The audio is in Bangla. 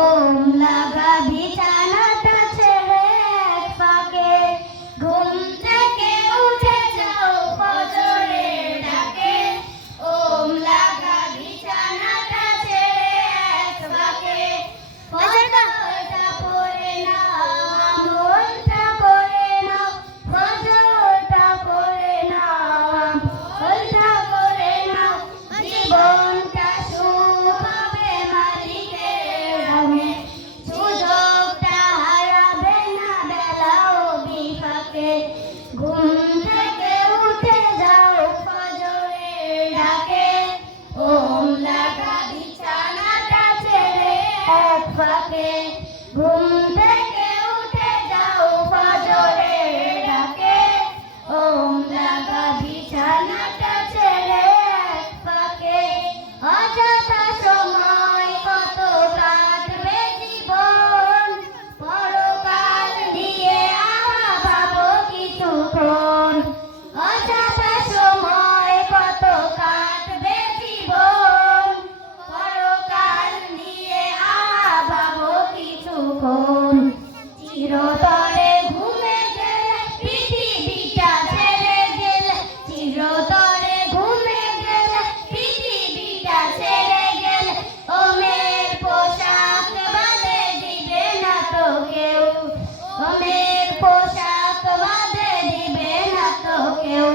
ওম লাগা বিছানাটা ছেড়ে এক ফাঁকে ঘুম থেকে উঠে যাও ফজরের ডাকে। ওম লাগা বিছানাটা ছেড়ে এক ফাঁকে ফজরটা পড়ে নাও, আমলটা করে নাও, ফজরটা পড়ে নাও, আমলটা করে নাও, জীবনটা সুখ হবে মালিকের রঙে, সুযোগটা হারাবে না বেলা ও বিফাকে। ঘুম থেকে উঠে যাও ফজরের ডাকে। ওম লাগা বিছানাটা ছেড়ে এক ফাঁকে ঘুম থেকে উঠে যাও ফজরের ডাকে। ওম লাগা বিছানাটা ছেড়ে এক ফাঁকে অযথা সময় কত কাটবে জীবন, পরকাল নিয়ে আহা ভাবো কিছুক্ষণ। অযথা সময় কত কাটবে জীবন, পরকাল নিয়ে আহা ভাবো কিছুক্ষণ। চিরতরে ঘুমে গেলে পৃথিবীটা ছেড়ে গেলে, চিরতরে ঘুমে গেলে পৃথিবীটা ছেড়ে গেলে, ওমের পোশাক বাঁধে দিবে না তো কেউ, ওমের পোশাক বাঁধে দিবে না তো কেউ।